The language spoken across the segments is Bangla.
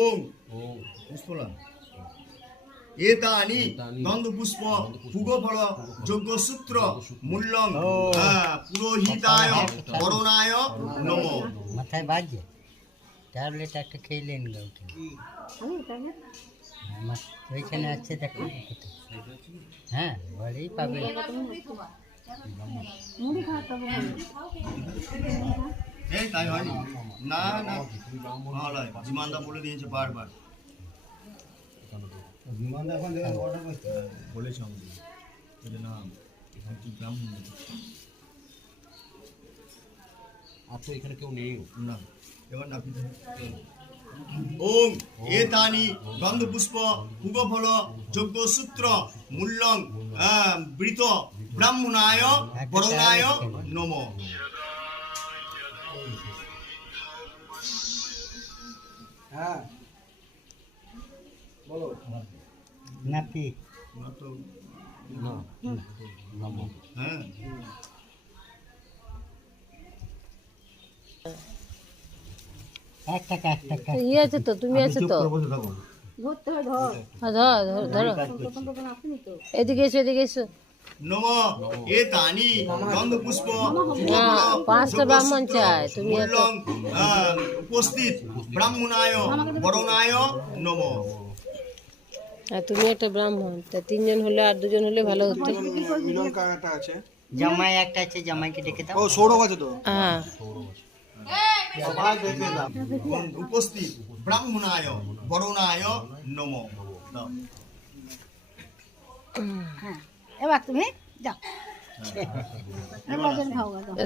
ওম পুষ্পলা এতানি গন্ধ পুষ্প পুগফল যজ্ঞ সূত্র মূল্যং পুরোহিতায় বরণায় নমঃ। মাথায় বাজে ট্যাবলেট একটা খেলেন ওইখানে আছে দেখো। হ্যাঁ বলেই পাবে। এই তাই হয়নি না না ভালো হয় বিমানদা বলে দিয়েছে বারবার বিমানদা এখন বলেছে আমাদের যে না এখানে কি ব্রাহ্মণ আর তো এখানে কেউ নেই না এবার না ওম এতানি গন্ধ পুষ্প পুগফল যজ্ঞ সূত্র মূল্যং বৃত ব্রাহ্মণায় বরণায় নমঃ। হ্যাঁ বলো নাতি না তো না নমঃ। হ্যাঁ এক টাকা ইয়ে আছে তো, তুমি আছো তো। হ্যাঁ, ধরো এদিকে এসো, এদিকে এসো। নমঃ এতানি গন্ধ পুষ্প হ্যাঁ, 5টা ব্রাহ্মণ চাই, তুমি একটা। মূল্যং উপস্থিত ব্রাহ্মণায় বরণায় নমঃ। আর তুমি একটা ব্রাহ্মণ, তা 3জন হলে আর 2জন হলে ভালো হতো। মিলনকা একটা আছে, জামাই একটা আছে, জামাইকে ডেকে দাও। ও সৌরভ আছে তো। হ্যাঁ সবাই দেখে দাও। উপস্থিত ব্রাহ্মণায় বরণায় নমঃ। দাও। এবার তুমি যাও।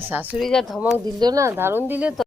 শাশুড়ি যা ধমক দিল না, দারুণ দিলে তো।